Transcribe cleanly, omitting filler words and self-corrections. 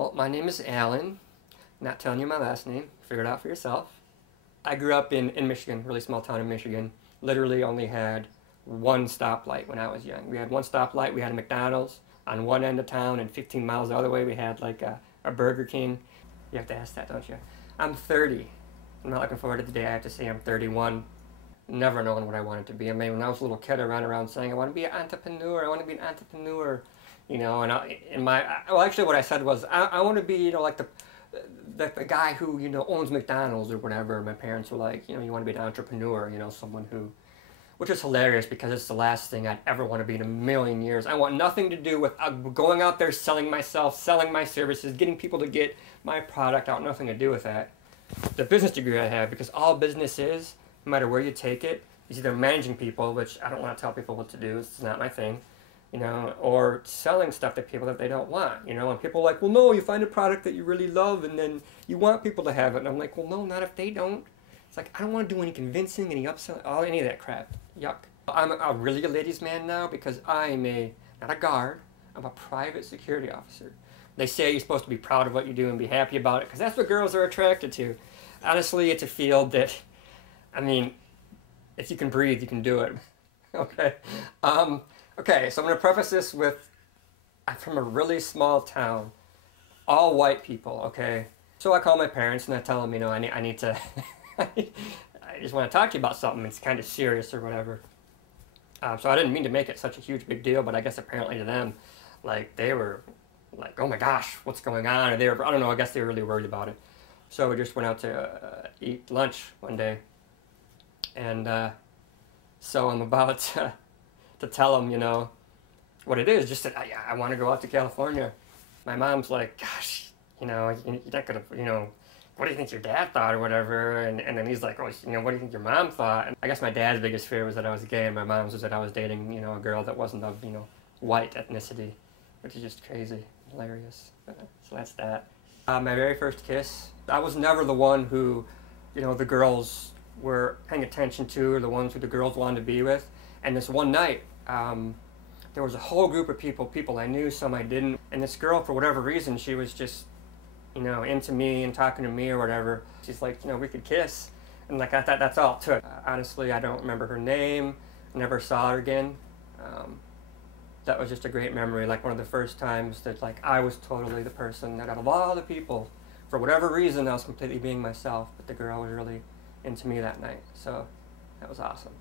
Well, my name is Alan. Not telling you my last name. Figure it out for yourself. I grew up in Michigan, really small town in Michigan. Literally only had one stoplight when I was young. We had one stoplight. We had a McDonald's on one end of town, and 15 miles the other way we had like a Burger King. You have to ask that, don't you? I'm 30. I'm not looking forward to the day I have to say I'm 31. Never known what I wanted to be. I mean, when I was a little kid, I ran around saying, I want to be an entrepreneur. I want to be an entrepreneur. You know, and well, actually what I said was, I want to be, you know, like the guy who, you know, owns McDonald's or whatever. My parents were like, you know, you want to be an entrepreneur, you know, someone who, which is hilarious because it's the last thing I'd ever want to be in a million years. I want nothing to do with going out there selling myself, selling my services, getting people to get my product. I want nothing to do with that. The business degree I have, because all business is, no matter where you take it, is either managing people, which I don't want to tell people what to do, it's not my thing, you know, or selling stuff to people that they don't want, you know, and people are like, well, no, you find a product that you really love and then you want people to have it, and I'm like, well, no, not if they don't. It's like, I don't want to do any convincing, any upselling, any of that crap. Yuck. I'm a really a ladies' man now because I'm not a guard, I'm a private security officer. They say you're supposed to be proud of what you do and be happy about it because that's what girls are attracted to. Honestly, it's a field that, I mean, if you can breathe, you can do it. Okay. Okay, so I'm going to preface this with, I'm from a really small town, all white people, okay? So I call my parents and I tell them, you know, I need to, I just want to talk to you about something. It's kind of serious or whatever. So I didn't mean to make it such a huge big deal, but I guess apparently to them, like, they were like, oh my gosh, what's going on? Or they were, I don't know, I guess they were really worried about it. So we just went out to eat lunch one day. And so I'm about to tell them, you know, what it is. Just that I want to go out to California. My mom's like, gosh, you know, you're not going to, you know, what do you think your dad thought or whatever? And then he's like, oh, you know, what do you think your mom thought? And I guess my dad's biggest fear was that I was gay, and my mom's was that I was dating, you know, a girl that wasn't of, you know, white ethnicity, which is just crazy, hilarious. So that's that. My very first kiss, I was never the one who, you know, the girls were paying attention to, or the ones who the girls wanted to be with. And this one night, there was a whole group of people I knew, some I didn't. And this girl, for whatever reason, she was just, you know, into me and talking to me or whatever. She's like, you know, we could kiss. And like, I thought that's all it took. Honestly, I don't remember her name. Never saw her again. That was just a great memory. Like one of the first times that like I was totally the person that out of all the people, for whatever reason, I was completely being myself. But the girl was really into me that night. So that was awesome.